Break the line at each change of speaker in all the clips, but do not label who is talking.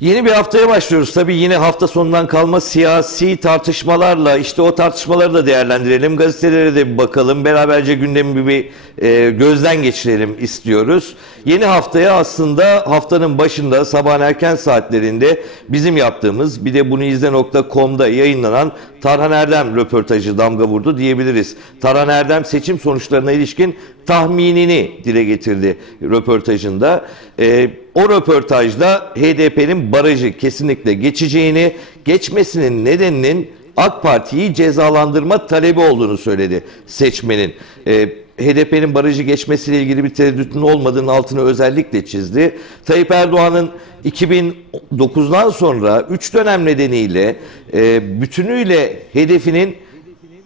Yeni bir haftaya başlıyoruz. Tabii yine hafta sonundan kalma siyasi tartışmalarla işte o tartışmaları da değerlendirelim. Gazetelere de bir bakalım. Beraberce gündemi bir e, gözden geçirelim istiyoruz. Yeni haftaya aslında haftanın başında sabahın erken saatlerinde bizim yaptığımız bir de bunu izle.com'da yayınlanan Tarhan Erdem röportajı damga vurdu diyebiliriz. Tarhan Erdem seçim sonuçlarına ilişkin tahminini dile getirdi röportajında. E, o röportajda HDP'nin barajı kesinlikle geçeceğini, geçmesinin nedeninin AK Parti'yi cezalandırma talebi olduğunu söyledi seçmenin. E, HDP'nin barajı geçmesiyle ilgili bir tereddütün olmadığının altını özellikle çizdi. Tayyip Erdoğan'ın 2009'dan sonra 3 dönem nedeniyle e, bütünüyle hedefinin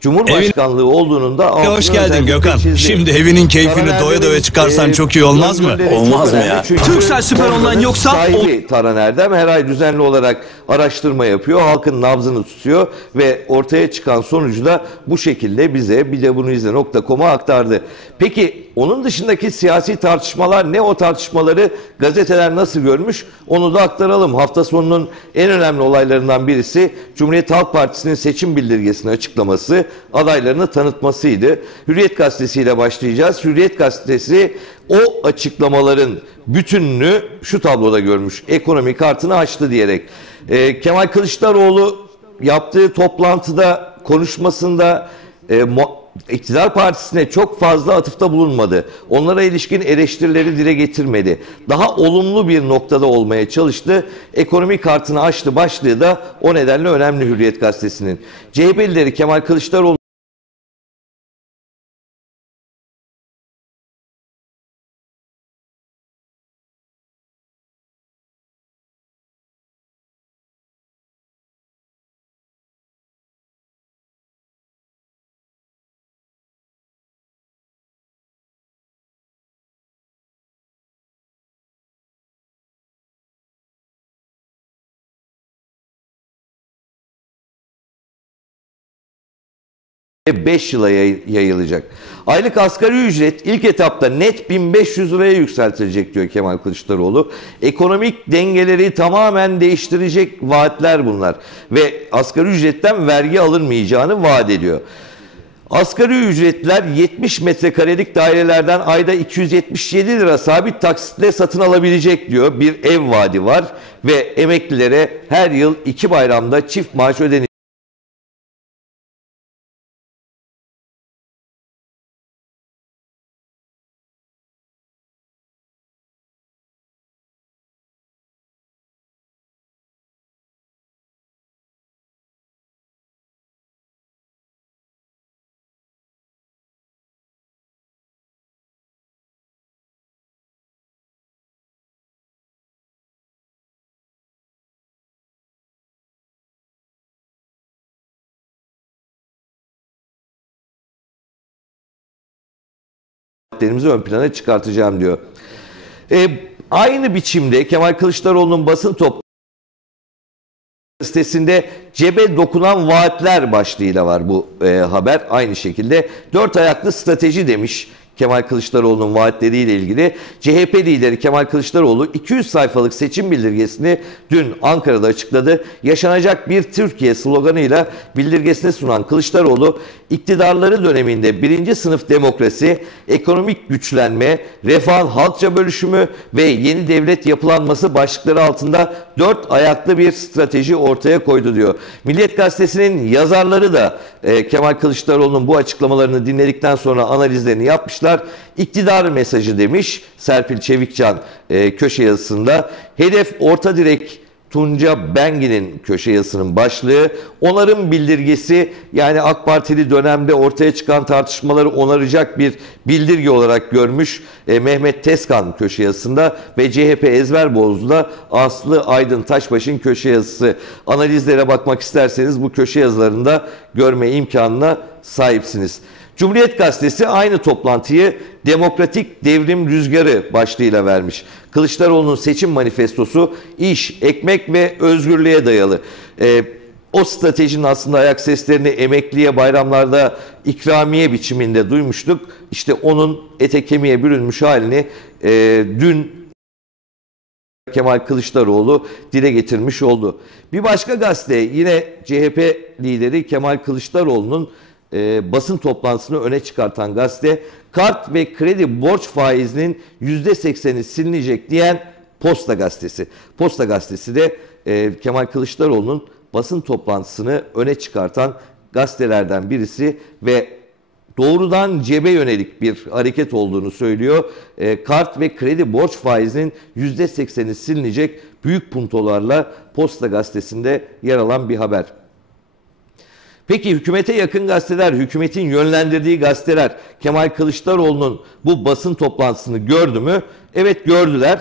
Cumhurbaşkanlığı Evin... olduğunun da
Hoş geldin Gökhan. Çizdi. Şimdi evinin keyfini Taran doya doya çıkarsan e, çok iyi olmaz mı?
Olmaz mı ya?
Türksel Süper Online yoksa...
Sahibi Taran Erdem her ay düzenli olarak araştırma yapıyor. Halkın nabzını tutuyor ve ortaya çıkan sonucu da bu şekilde bize bir de bunu izle.com'a aktardı. Peki onun dışındaki siyasi tartışmalar ne o tartışmaları gazeteler nasıl görmüş onu da aktaralım. Hafta sonunun en önemli olaylarından birisi Cumhuriyet Halk Partisi'nin seçim bildirgesini açıklaması, adaylarını tanıtmasıydı. Hürriyet Gazetesi ile başlayacağız. Hürriyet Gazetesi o açıklamaların bütününü şu tabloda görmüş. Ekonomi kartını açtı diyerek. E, Kemal Kılıçdaroğlu yaptığı toplantıda konuşmasında e, iktidar partisine çok fazla atıfta bulunmadı. Onlara ilişkin eleştirileri dile getirmedi. Daha olumlu bir noktada olmaya çalıştı. Ekonomi kartını açtı başlığı da o nedenle önemli Hürriyet Gazetesi'nin. CHP Kemal Kılıçdaroğlu 5 yıla yayılacak. Aylık asgari ücret ilk etapta net 1500 liraya yükseltilecek diyor Kemal Kılıçdaroğlu. Ekonomik dengeleri tamamen değiştirecek vaatler bunlar. Ve asgari ücretten vergi alınmayacağını vaat ediyor. Asgari ücretler 70 metrekarelik dairelerden ayda 277 lira sabit taksitle satın alabilecek diyor. Bir ev vaadi var ve emeklilere her yıl iki bayramda çift maaş ödenecek. Vaatlerimizi ön plana çıkartacağım diyor. E, aynı biçimde Kemal Kılıçdaroğlu'nun basın toplantısı sitesinde cebe dokunan vaatler başlığıyla var bu e, haber. Aynı şekilde dört ayaklı strateji demiş Kemal Kılıçdaroğlu'nun vaatleriyle ilgili CHP lideri Kemal Kılıçdaroğlu 200 sayfalık seçim bildirgesini dün Ankara'da açıkladı. Yaşanacak bir Türkiye sloganıyla bildirgesini sunan Kılıçdaroğlu iktidarları döneminde birinci sınıf demokrasi, ekonomik güçlenme, refah halkça bölüşümü ve yeni devlet yapılanması başlıkları altında dört ayaklı bir strateji ortaya koydu diyor. Milliyet Gazetesi'nin yazarları da e, Kemal Kılıçdaroğlu'nun bu açıklamalarını dinledikten sonra analizlerini yapmışlar yapmışlar. İktidar mesajı demiş Serpil Çevikcan e, köşe yazısında. Hedef orta direk Tunca Bengi'nin köşe yazısının başlığı onarım bildirgesi yani AK Partili dönemde ortaya çıkan tartışmaları onaracak bir bildirge olarak görmüş e, Mehmet Teskan köşe yazısında ve CHP ezber bozduda Aslı Aydın Taşbaş'ın köşe yazısı analizlere bakmak isterseniz bu köşe yazılarında görme imkanına sahipsiniz. Cumhuriyet Gazetesi aynı toplantıyı Demokratik Devrim Rüzgarı başlığıyla vermiş. Kılıçdaroğlu'nun seçim manifestosu iş, ekmek ve özgürlüğe dayalı. Ee, o stratejinin aslında ayak seslerini emekliye bayramlarda ikramiye biçiminde duymuştuk. İşte onun ete kemiğe bürünmüş halini e, dün Kemal Kılıçdaroğlu dile getirmiş oldu. Bir başka gazete yine CHP lideri Kemal Kılıçdaroğlu'nun e, basın toplantısını öne çıkartan gazete kart ve kredi borç faizinin %80'i silinecek diyen Posta Gazetesi. Posta Gazetesi de e, Kemal Kılıçdaroğlu'nun basın toplantısını öne çıkartan gazetelerden birisi ve doğrudan cebe yönelik bir hareket olduğunu söylüyor. E, kart ve kredi borç faizinin %80'i silinecek büyük puntolarla Posta Gazetesi'nde yer alan bir haber. Peki hükümete yakın gazeteler, hükümetin yönlendirdiği gazeteler Kemal Kılıçdaroğlu'nun bu basın toplantısını gördü mü? Evet gördüler.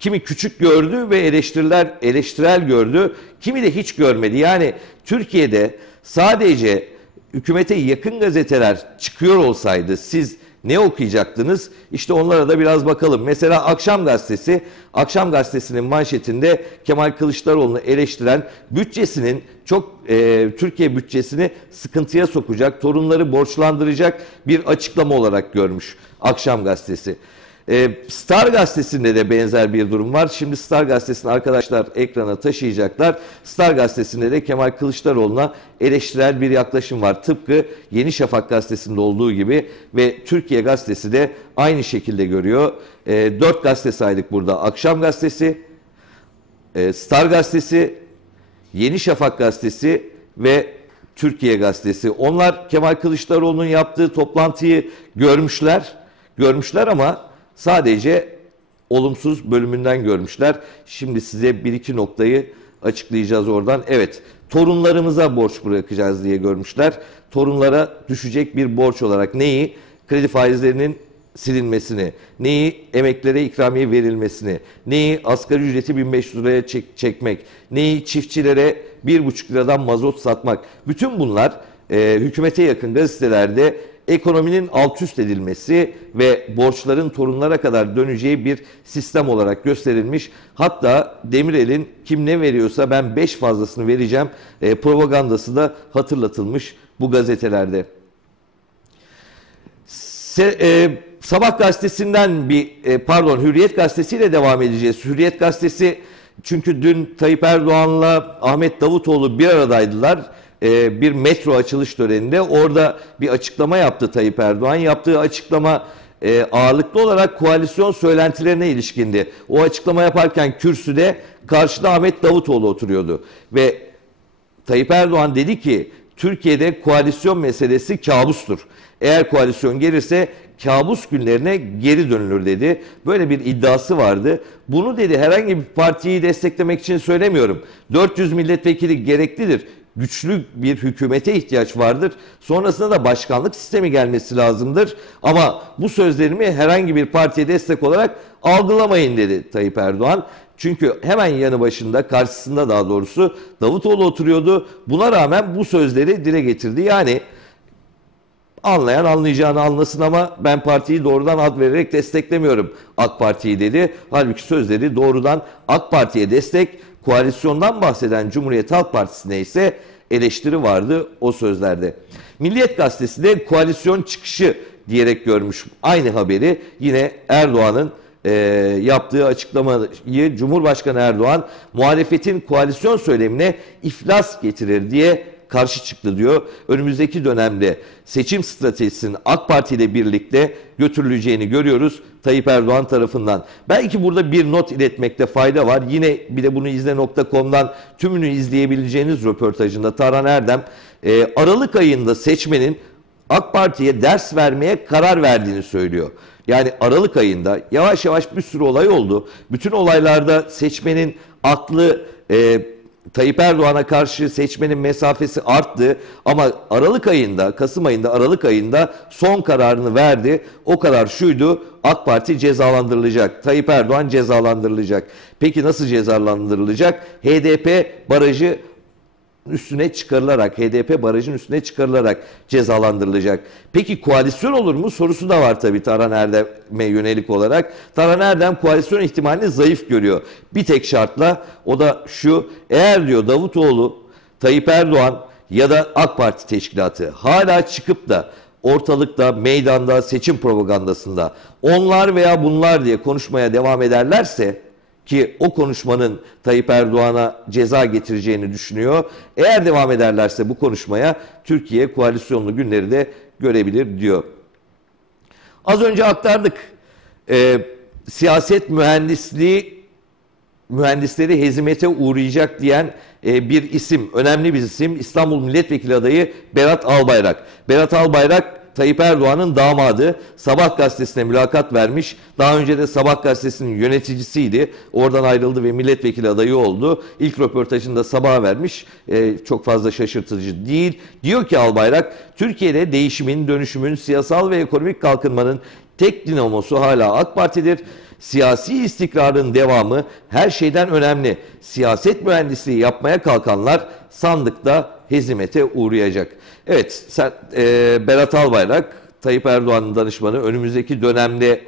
Kimi küçük gördü ve eleştiriler eleştirel gördü. Kimi de hiç görmedi. Yani Türkiye'de sadece hükümete yakın gazeteler çıkıyor olsaydı siz ne okuyacaktınız? İşte onlara da biraz bakalım. Mesela Akşam Gazetesi, Akşam Gazetesi'nin manşetinde Kemal Kılıçdaroğlu'nu eleştiren bütçesinin çok e, Türkiye bütçesini sıkıntıya sokacak, torunları borçlandıracak bir açıklama olarak görmüş Akşam Gazetesi. E, Star Gazetesi'nde de benzer bir durum var. Şimdi Star Gazetesi'ni arkadaşlar ekrana taşıyacaklar. Star Gazetesi'nde de Kemal Kılıçdaroğlu'na eleştirel bir yaklaşım var. Tıpkı Yeni Şafak Gazetesi'nde olduğu gibi ve Türkiye Gazetesi de aynı şekilde görüyor. E, dört gazete saydık burada. Akşam Gazetesi, e, Star Gazetesi, Yeni Şafak Gazetesi ve Türkiye Gazetesi. Onlar Kemal Kılıçdaroğlu'nun yaptığı toplantıyı görmüşler. Görmüşler ama sadece olumsuz bölümünden görmüşler. Şimdi size bir iki noktayı açıklayacağız oradan. Evet, torunlarımıza borç bırakacağız diye görmüşler. Torunlara düşecek bir borç olarak neyi? Kredi faizlerinin silinmesini, neyi emeklere ikramiye verilmesini, neyi asgari ücreti 1500 liraya çek, çekmek, neyi çiftçilere 1,5 liradan mazot satmak. Bütün bunlar e, hükümete yakın gazetelerde ekonominin alt üst edilmesi ve borçların torunlara kadar döneceği bir sistem olarak gösterilmiş. Hatta Demirel'in kim ne veriyorsa ben 5 fazlasını vereceğim e, propagandası da hatırlatılmış bu gazetelerde. Se, e, Sabah gazetesinden bir e, pardon Hürriyet gazetesiyle devam edeceğiz. Hürriyet gazetesi çünkü dün Tayyip Erdoğan'la Ahmet Davutoğlu bir aradaydılar. E, bir metro açılış töreninde orada bir açıklama yaptı Tayyip Erdoğan. Yaptığı açıklama e, ağırlıklı olarak koalisyon söylentilerine ilişkindi. O açıklama yaparken kürsüde karşıda Ahmet Davutoğlu oturuyordu ve Tayyip Erdoğan dedi ki Türkiye'de koalisyon meselesi kabustur. Eğer koalisyon gelirse kabus günlerine geri dönülür dedi. Böyle bir iddiası vardı. Bunu dedi herhangi bir partiyi desteklemek için söylemiyorum. 400 milletvekili gereklidir. Güçlü bir hükümete ihtiyaç vardır. Sonrasında da başkanlık sistemi gelmesi lazımdır. Ama bu sözlerimi herhangi bir partiye destek olarak algılamayın dedi Tayyip Erdoğan. Çünkü hemen yanı başında, karşısında daha doğrusu Davutoğlu oturuyordu. Buna rağmen bu sözleri dile getirdi. Yani anlayan anlayacağını anlasın ama ben partiyi doğrudan ad vererek desteklemiyorum AK Parti'yi dedi. Halbuki sözleri doğrudan AK Parti'ye destek, koalisyondan bahseden Cumhuriyet Halk Partisi'ne ise eleştiri vardı o sözlerde. Milliyet Gazetesi de koalisyon çıkışı diyerek görmüş aynı haberi yine Erdoğan'ın e, yaptığı açıklamayı Cumhurbaşkanı Erdoğan muhalefetin koalisyon söylemine iflas getirir diye karşı çıktı diyor. Önümüzdeki dönemde seçim stratejisinin AK Parti ile birlikte götürüleceğini görüyoruz Tayyip Erdoğan tarafından. Belki burada bir not iletmekte fayda var. Yine bir de bunu izle.com'dan tümünü izleyebileceğiniz röportajında Tarhan Erdem e, Aralık ayında seçmenin AK Parti'ye ders vermeye karar verdiğini söylüyor. Yani Aralık ayında yavaş yavaş bir sürü olay oldu. Bütün olaylarda seçmenin aklı e, Tayyip Erdoğan'a karşı seçmenin mesafesi arttı ama Aralık ayında, Kasım ayında, Aralık ayında son kararını verdi. O karar şuydu, AK Parti cezalandırılacak, Tayyip Erdoğan cezalandırılacak. Peki nasıl cezalandırılacak? HDP barajı üstüne çıkarılarak, HDP barajın üstüne çıkarılarak cezalandırılacak. Peki koalisyon olur mu? Sorusu da var tabii Taran Erdem'e yönelik olarak. Taran Erdem koalisyon ihtimalini zayıf görüyor. Bir tek şartla o da şu, eğer diyor Davutoğlu, Tayyip Erdoğan ya da AK Parti teşkilatı hala çıkıp da ortalıkta, meydanda, seçim propagandasında onlar veya bunlar diye konuşmaya devam ederlerse ki o konuşmanın Tayyip Erdoğan'a ceza getireceğini düşünüyor. Eğer devam ederlerse bu konuşmaya Türkiye koalisyonlu günleri de görebilir diyor. Az önce aktardık. Ee, siyaset mühendisliği mühendisleri hezimete uğrayacak diyen e, bir isim, önemli bir isim İstanbul Milletvekili adayı Berat Albayrak. Berat Albayrak Tayyip Erdoğan'ın damadı Sabah gazetesine mülakat vermiş. Daha önce de Sabah gazetesinin yöneticisiydi. Oradan ayrıldı ve milletvekili adayı oldu. İlk röportajında Sabah'a vermiş. E, çok fazla şaşırtıcı değil. Diyor ki Albayrak, Türkiye'de değişimin, dönüşümün, siyasal ve ekonomik kalkınmanın tek dinamosu hala AK Parti'dir. Siyasi istikrarın devamı her şeyden önemli. Siyaset mühendisliği yapmaya kalkanlar sandıkta hezimete uğrayacak. Evet, sen, e, Berat Albayrak, Tayyip Erdoğan'ın danışmanı önümüzdeki dönemde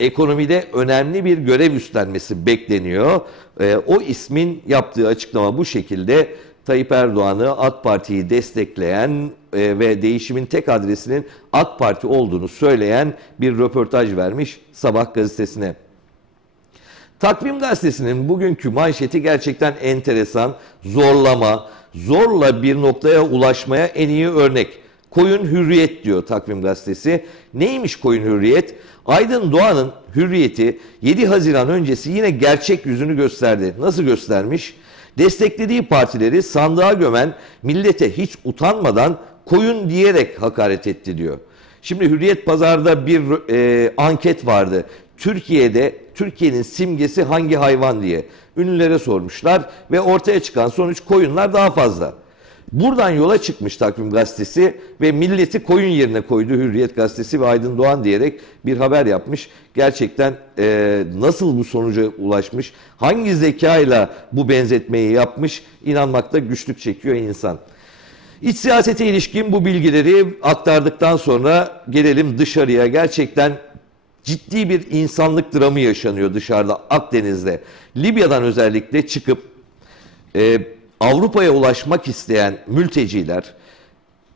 ekonomide önemli bir görev üstlenmesi bekleniyor. E, o ismin yaptığı açıklama bu şekilde. Tayyip Erdoğan'ı AK Parti'yi destekleyen e, ve değişimin tek adresinin AK Parti olduğunu söyleyen bir röportaj vermiş Sabah gazetesine. Takvim gazetesinin bugünkü manşeti gerçekten enteresan, zorlama, zorla bir noktaya ulaşmaya en iyi örnek. Koyun hürriyet diyor Takvim gazetesi. Neymiş koyun hürriyet? Aydın Doğan'ın hürriyeti 7 Haziran öncesi yine gerçek yüzünü gösterdi. Nasıl göstermiş? Desteklediği partileri sandığa gömen millete hiç utanmadan koyun diyerek hakaret etti diyor. Şimdi Hürriyet Pazar'da bir e, anket vardı. Türkiye'de Türkiye'nin simgesi hangi hayvan diye ünlülere sormuşlar ve ortaya çıkan sonuç koyunlar daha fazla. Buradan yola çıkmış Takvim Gazetesi ve milleti koyun yerine koydu Hürriyet Gazetesi ve Aydın Doğan diyerek bir haber yapmış. Gerçekten e, nasıl bu sonuca ulaşmış, hangi zekayla bu benzetmeyi yapmış inanmakta güçlük çekiyor insan. İç siyasete ilişkin bu bilgileri aktardıktan sonra gelelim dışarıya. Gerçekten ciddi bir insanlık dramı yaşanıyor dışarıda Akdeniz'de. Libya'dan özellikle çıkıp e, Avrupa'ya ulaşmak isteyen mülteciler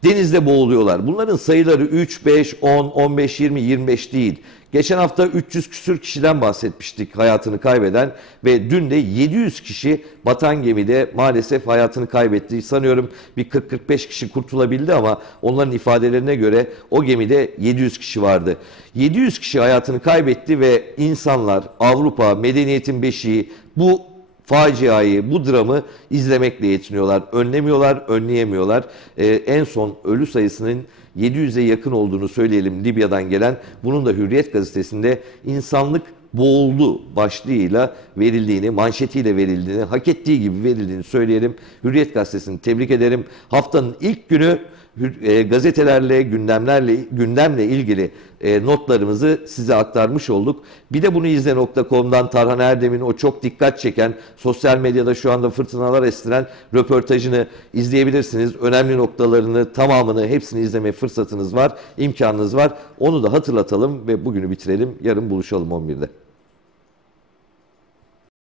denizde boğuluyorlar. Bunların sayıları 3, 5, 10, 15, 20, 25 değil. Geçen hafta 300 küsür kişiden bahsetmiştik hayatını kaybeden ve dün de 700 kişi batan gemide maalesef hayatını kaybetti. Sanıyorum bir 40-45 kişi kurtulabildi ama onların ifadelerine göre o gemide 700 kişi vardı. 700 kişi hayatını kaybetti ve insanlar Avrupa medeniyetin beşiği bu faciayı, bu dramı izlemekle yetiniyorlar. Önlemiyorlar, önleyemiyorlar. Ee, en son ölü sayısının 700'e yakın olduğunu söyleyelim Libya'dan gelen. Bunun da Hürriyet gazetesinde insanlık boğuldu başlığıyla verildiğini, manşetiyle verildiğini, hak ettiği gibi verildiğini söyleyelim. Hürriyet gazetesini tebrik ederim. Haftanın ilk günü e, gazetelerle, gündemlerle, gündemle ilgili e, notlarımızı size aktarmış olduk. Bir de bunu izle.com'dan Tarhan Erdem'in o çok dikkat çeken, sosyal medyada şu anda fırtınalar estiren röportajını izleyebilirsiniz. Önemli noktalarını, tamamını, hepsini izleme fırsatınız var, imkanınız var. Onu da hatırlatalım ve bugünü bitirelim. Yarın buluşalım 11'de.